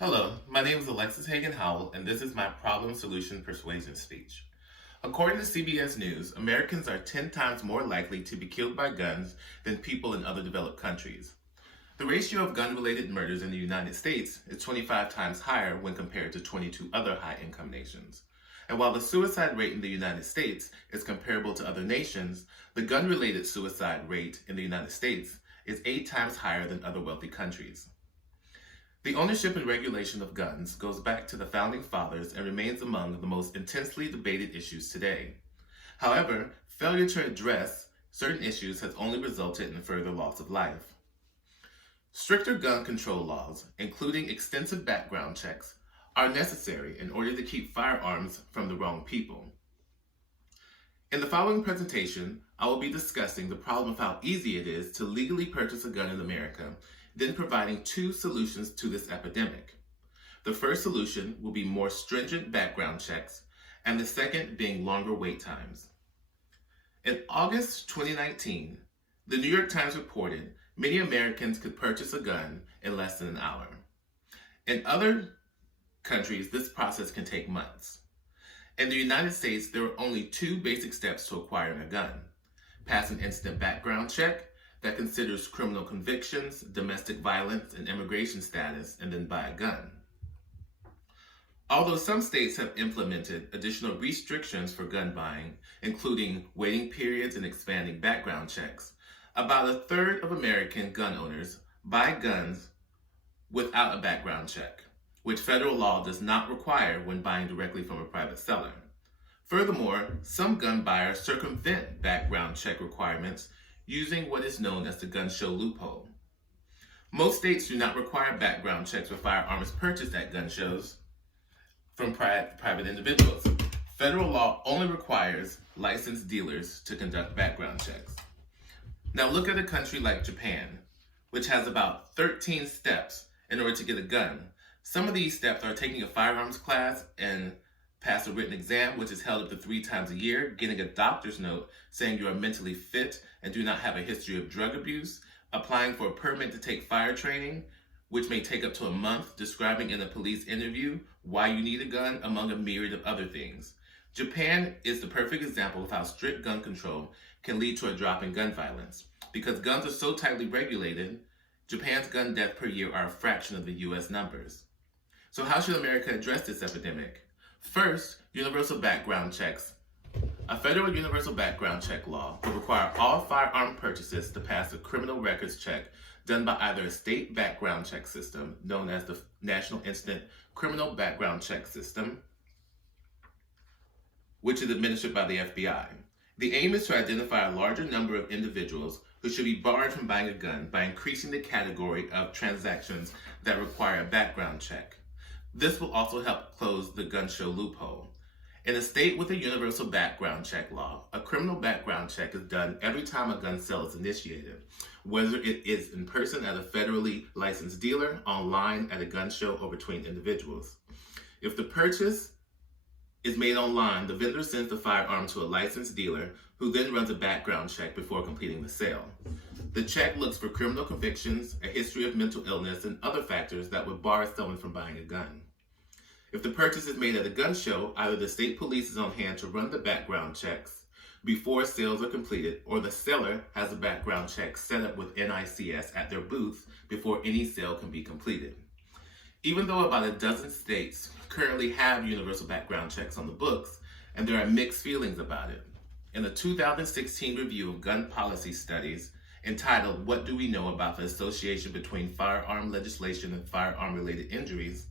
Hello, my name is Hagin-Howell, and this is my problem solution persuasion speech. According to CBS News, Americans are 10 times more likely to be killed by guns than people in other developed countries. The ratio of gun-related murders in the United States is 25 times higher when compared to 22 other high-income nations. And while the suicide rate in the United States is comparable to other nations, the gun-related suicide rate in the United States is 8 times higher than other wealthy countries. The ownership and regulation of guns goes back to the Founding Fathers and remains among the most intensely debated issues today. However, failure to address certain issues has only resulted in further loss of life. Stricter gun control laws, including extensive background checks, are necessary in order to keep firearms from the wrong people. In the following presentation, I will be discussing the problem of how easy it is to legally purchase a gun in America, then providing 2 solutions to this epidemic. The first solution will be more stringent background checks, and the second being longer wait times. In August 2019, the New York Times reported many Americans could purchase a gun in less than an hour. In other countries, this process can take months. In the United States, there are only 2 basic steps to acquiring a gun: pass an instant background check that considers criminal convictions, domestic violence, and immigration status, and then buy a gun. Although some states have implemented additional restrictions for gun buying, including waiting periods and expanding background checks, about a third of American gun owners buy guns without a background check, which federal law does not require when buying directly from a private seller. Furthermore, some gun buyers circumvent background check requirements using what is known as the gun show loophole. Most states do not require background checks for firearms purchased at gun shows from private individuals. Federal law only requires licensed dealers to conduct background checks. Now look at a country like Japan, which has about 13 steps in order to get a gun. Some of these steps are taking a firearms class and pass a written exam, which is held up to 3 times a year, getting a doctor's note saying you are mentally fit and do not have a history of drug abuse, applying for a permit to take fire training, which may take up to a month, describing in a police interview why you need a gun, among a myriad of other things. Japan is the perfect example of how strict gun control can lead to a drop in gun violence. Because guns are so tightly regulated, Japan's gun deaths per year are a fraction of the US numbers. So how should America address this epidemic? First, universal background checks. A federal universal background check law would require all firearm purchases to pass a criminal records check done by either a state background check system, known as the National Instant Criminal Background Check System, which is administered by the FBI. The aim is to identify a larger number of individuals who should be barred from buying a gun by increasing the category of transactions that require a background check. This will also help close the gun show loophole. In a state with a universal background check law, a criminal background check is done every time a gun sale is initiated, whether it is in person at a federally licensed dealer, online at a gun show, or between individuals. If the purchase is made online, the vendor sends the firearm to a licensed dealer who then runs a background check before completing the sale. The check looks for criminal convictions, a history of mental illness, and other factors that would bar someone from buying a gun. If the purchase is made at a gun show, either the state police is on hand to run the background checks before sales are completed, or the seller has a background check set up with NICS at their booth before any sale can be completed. Even though about a dozen states currently have universal background checks on the books, and there are mixed feelings about it, in a 2016 review of gun policy studies entitled "What Do We Know About the Association Between Firearm Legislation and Firearm-Related Injuries?",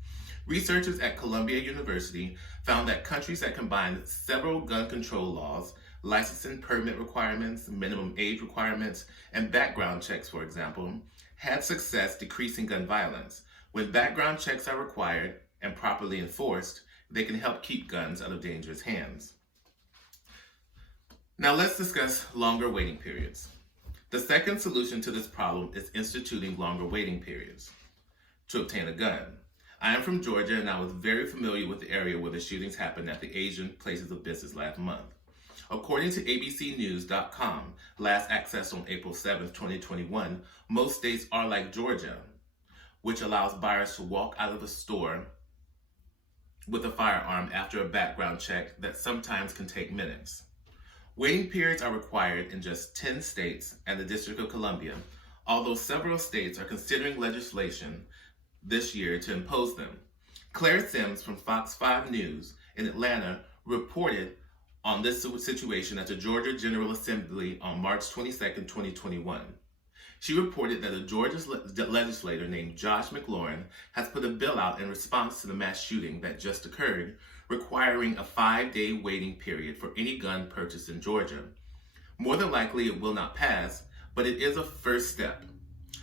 researchers at Columbia University found that countries that combined several gun control laws, licensing permit requirements, minimum age requirements, and background checks, for example, had success decreasing gun violence. When background checks are required and properly enforced, they can help keep guns out of dangerous hands. Now let's discuss longer waiting periods. The second solution to this problem is instituting longer waiting periods to obtain a gun. I am from Georgia, and I was very familiar with the area where the shootings happened at the Asian places of business last month. According to abcnews.com, last accessed on April 7, 2021, most states are like Georgia. which allows buyers to walk out of a store with a firearm after a background check that sometimes can take minutes. Waiting periods are required in just 10 states and the District of Columbia, although several states are considering legislation this year to impose them. Claire Sims from Fox 5 News in Atlanta reported on this situation at the Georgia General Assembly on March 22, 2021. She reported that a Georgia legislator named Josh McLaurin has put a bill out in response to the mass shooting that just occurred, requiring a 5-day waiting period for any gun purchased in Georgia. More than likely, it will not pass, but it is a first step.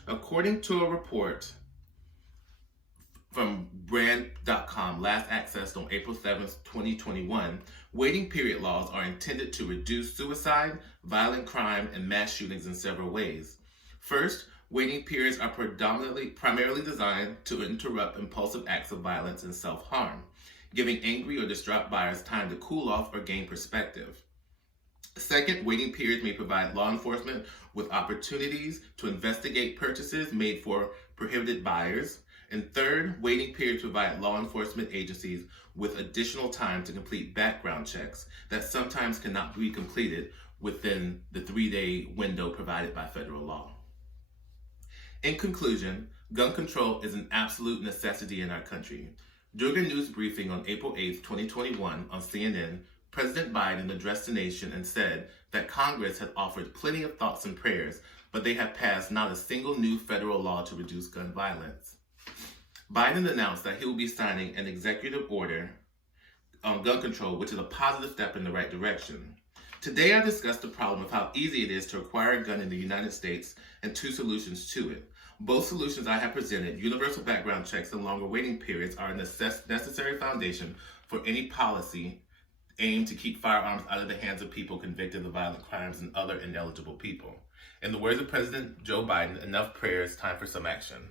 According to a report from brand.com, last accessed on April 7, 2021, waiting period laws are intended to reduce suicide, violent crime, and mass shootings in several ways. First, waiting periods are primarily designed to interrupt impulsive acts of violence and self-harm, giving angry or distraught buyers time to cool off or gain perspective. Second, waiting periods may provide law enforcement with opportunities to investigate purchases made for prohibited buyers. And third, waiting periods provide law enforcement agencies with additional time to complete background checks that sometimes cannot be completed within the 3-day window provided by federal law. In conclusion, gun control is an absolute necessity in our country. During a news briefing on April 8, 2021 on CNN, President Biden addressed the nation and said that Congress had offered plenty of thoughts and prayers, but they have passed not a single new federal law to reduce gun violence. Biden announced that he will be signing an executive order on gun control, which is a positive step in the right direction. Today, I discussed the problem of how easy it is to acquire a gun in the United States and 2 solutions to it. Both solutions I have presented, universal background checks and longer waiting periods, are a necessary foundation for any policy aimed to keep firearms out of the hands of people convicted of violent crimes and other ineligible people. In the words of President Joe Biden, enough prayers, time for some action.